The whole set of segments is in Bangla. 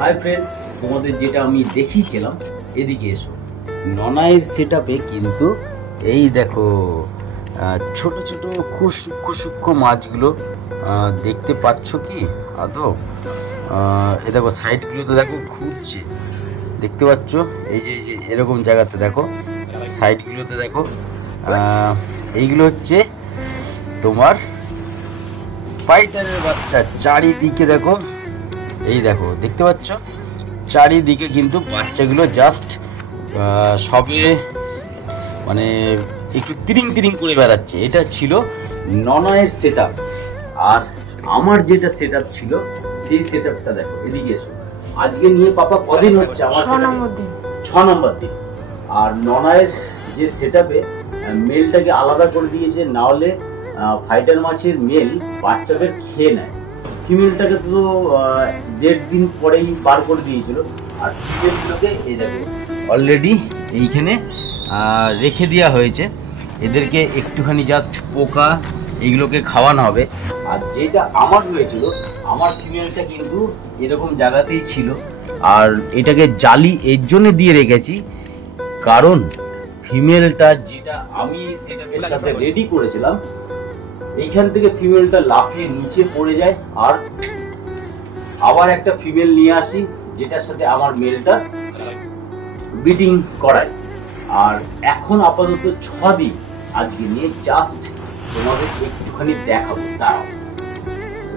হাই ফ্রেন্ডস, তোমাদের যেটা আমি দেখিয়েছিলাম এদিকে এসো। ননাইয়ের সেটআপে কিন্তু এই দেখো ছোট ছোট খুব সূক্ষ্ম সূক্ষ্ম মাছগুলো দেখতে পাচ্ছ কি আদৌ? এ দেখো সাইডগুলোতে দেখো ঘুরছে, দেখতে পাচ্ছ? এই যে এরকম জায়গাতে দেখো সাইডগুলোতে দেখো, এইগুলো হচ্ছে তোমার ফাইটারের বাচ্চা। চারিদিকে দেখো, এই দেখো দেখতে পাচ্ছ চারিদিকে কিন্তু বাচ্চাগুলো জাস্ট সবে মানে একটু তিরিং তিরিং করে বেড়াচ্ছে। এটা ছিল ননায়ের সেটআপ। আর আমার যেটা সেটআপ ছিল সেই সেটআপটা দেখো, এদিকে এসো। আজকে নিয়ে পাপা কদিন হচ্ছে? আমার 6 নম্বর দিন। আর ননায়ের যে সেটআপে মেলটাকে আলাদা করে দিয়েছে, না হলে ফাইটার মাছের মেল বাচ্চাদের খেয়ে নেয়। ফিমেলটাকে তো 1.5 দিন পরেই বার করে দিয়েছিল। আর ফিমেলগুলোকে এই দেখো অলরেডি এইখানে রেখে দেওয়া হয়েছে। এদেরকে একটুখানি জাস্ট পোকা এইগুলোকে খাওয়ানো হবে। আর যেটা আমার হয়েছিল, আমার ফিমেলটা কিন্তু এরকম জায়গাতেই ছিল। আর এটাকে জালি এর জন্য দিয়ে রেখেছি, কারণ ফিমেলটা যেটা আমি সেটাকে সাথে রেডি করেছিলাম, এইখান থেকে ফিমেলটা লাফিয়ে নিচে পড়ে যায়। আর আবার একটা ফিমেল নিয়ে আসি, যেটার সাথে আমার মেলটা বিটিং করায়। আর এখন আপাতত 6 দিন আজকে নিয়ে জাস্ট তোমাদের একটুখানি দেখাবো। তাও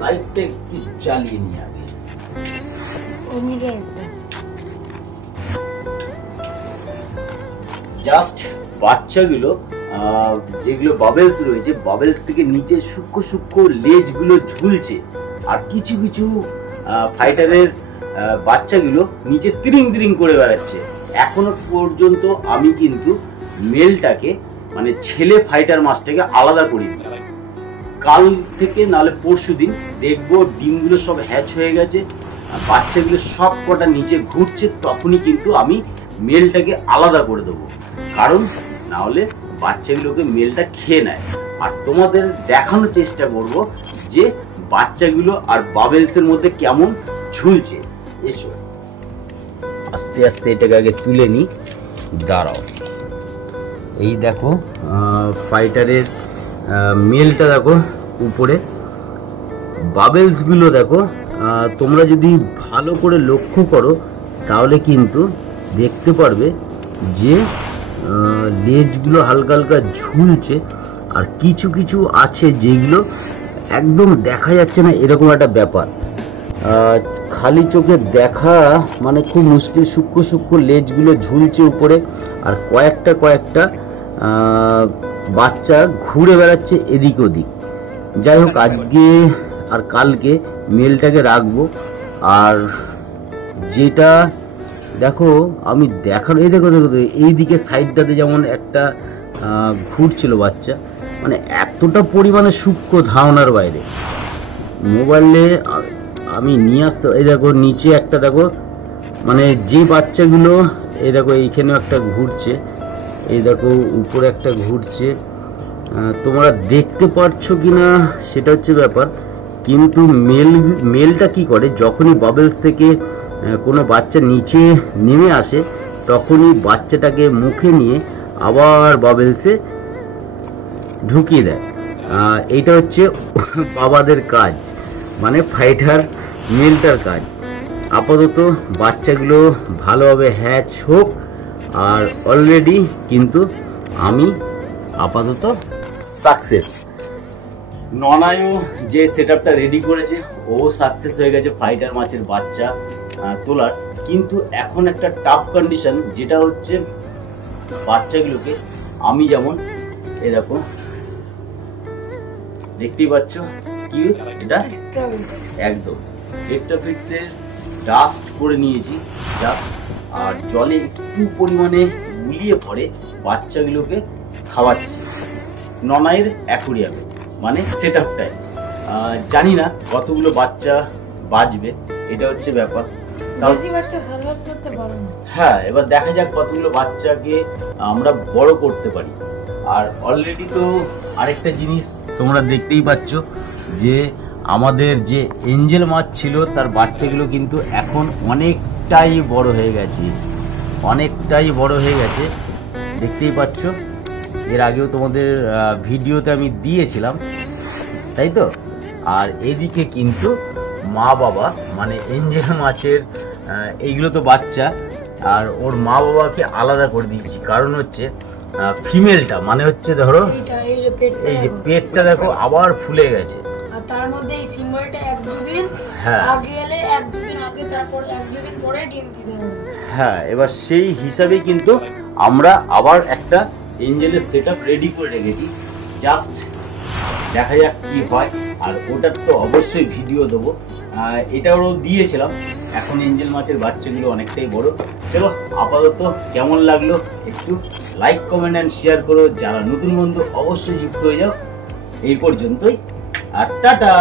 লাইটটা একটু জ্বালিয়ে নিয়ে আগে। জাস্ট বাচ্চাগুলো যেগুলো বাবেলস রয়েছে, বাবেলস থেকে নিচে সূক্ষ্ম সূক্ষ্ম লেজগুলো ঝুলছে। আর কিছু কিছু ফাইটারের বাচ্চাগুলো নিচে তিরিং তিরিং করে বেড়াচ্ছে। এখনো পর্যন্ত আমি কিন্তু মেলটাকে মানে ছেলে ফাইটার মাছটাকে আলাদা করিনি। কাল থেকে নাহলে পরশু দিন দেখবো ডিমগুলো সব হ্যাচ হয়ে গেছে, বাচ্চাগুলো সব কটা নিচে ঘুরছে, তখনই কিন্তু আমি মেলটাকে আলাদা করে দেবো। কারণ না হলে বাচ্চাগুলোকে মেলটা খেয়ে নেয়। আর তোমাদের দেখানোর চেষ্টা করব যে বাচ্চাগুলো আর বাবেলসের মধ্যে কেমন ঝুলছে। এসো আস্তে আস্তে এটাকে আগে তুলে নিই, দাঁড়াও। এই দেখো ফাইটারের মেলটা দেখো উপরে, বাবেলসগুলো দেখো। তোমরা যদি ভালো করে লক্ষ্য করো তাহলে কিন্তু দেখতে পারবে যে লেজগুলো হালকা হালকা ঝুলছে। আর কিছু কিছু আছে যেগুলো একদম দেখা যাচ্ছে না, এরকম একটা ব্যাপার। খালি চোখে দেখা মানে খুব মুশকিল। সূক্ষ্ম সূক্ষ্ম লেজগুলো ঝুলছে উপরে। আর কয়েকটা বাচ্চা ঘুরে বেড়াচ্ছে এদিক ওদিক। যাই হোক, আজকে আর কালকে মেলটাকে রাখবো। আর যেটা দেখো আমি দেখানো, এই দেখো এই দিকে সাইডটাতে যেমন একটা ঘুরছিল বাচ্চা, মানে এতটা পরিমাণে সূক্ষ্ম ধারণার বাইরে। মোবাইলে আমি নিয়ে আসতে, এই দেখো নিচে একটা দেখো, মানে যে বাচ্চাগুলো এই দেখো এইখানেও একটা ঘুরছে, এই দেখো উপরে একটা ঘুরছে। তোমরা দেখতে পারছো কিনা সেটা হচ্ছে ব্যাপার। কিন্তু মেলটা কি করে, যখনই বাবেলস থেকে কোনো বাচ্চা নিচে নেমে আসে, তখনই বাচ্চাটাকে মুখে নিয়ে আবার বাবেলসে ঢুকিয়ে দেয়। এইটা হচ্ছে বাবাদের কাজ, মানে ফাইটার মেলটার কাজ। আপাতত বাচ্চাগুলো ভালোভাবে হ্যাচ হোক। আর অলরেডি কিন্তু আমি আপাতত সাকসেস। ননায়ও যে সেটআপটা রেডি করেছে ও সাকসেস হয়ে গেছে ফাইটার মাছের বাচ্চা তোলার। কিন্তু এখন একটা টাফ কন্ডিশন, যেটা হচ্ছে বাচ্চাগুলোকে আমি যেমন এই দেখো দেখতেই পাচ্ছ কি এটা একদম টেট্রাফিক্সের ডাস্ট করে নিয়েছি জাস্ট। আর জলে একটু পরিমাণে গুলিয়ে পরে বাচ্চাগুলোকে খাওয়াচ্ছি ননাইয়ের অ্যাকুরিয়ামে, মানে সেটআপটাই। জানি না কতগুলো বাচ্চা বাঁচবে, এটা হচ্ছে ব্যাপার। হ্যাঁ, এবার দেখা যাক কতগুলো বাচ্চাকে আমরা বড় করতে পারি। আর অলরেডি তো আরেকটা জিনিস তোমরা দেখতেই পাচ্ছ যে আমাদের যে এঞ্জেল মাছ ছিল তার বাচ্চাগুলো কিন্তু এখন অনেকটাই বড় হয়ে গেছে, দেখতেই পাচ্ছ। এর আগেও তোমাদের ভিডিওতে আমি দিয়েছিলাম, তাই তো। আর এদিকে কিন্তু মা বাবা মানে এঞ্জেল মাছের এইগুলো তো বাচ্চা, আর ওর মা বাবাকে আলাদা করে দিয়েছি। কারণ হচ্ছে ফিমেলটা মানে হচ্ছে ধরো এই যে পেটটা দেখো আবার ফুলে গেছে, আর তার মধ্যে এই সিম্বলটা 1-2 দিন আগে এলে 1-2 দিন আগে, তারপর 1-2 দিন পরে ডিম দিতে হবে। হ্যাঁ, এবার সেই হিসাবে কিন্তু আমরা আবার একটা এঞ্জেলের সেটআপ রেডি করে রেখেছি। জাস্ট দেখা যাক কি হয়। আর ওটার তো অবশ্যই ভিডিও দেবো, এটাও দিয়েছিলাম। এখন এঞ্জেল মাছের বাচ্চাগুলো অনেকটাই বড়। চলো আপাতত কেমন লাগলো একটু লাইক, কমেন্ট অ্যান্ড শেয়ার করো। যারা নতুন বন্ধু অবশ্যই যুক্ত হয়ে যাও। এই পর্যন্তই, আর টাটা।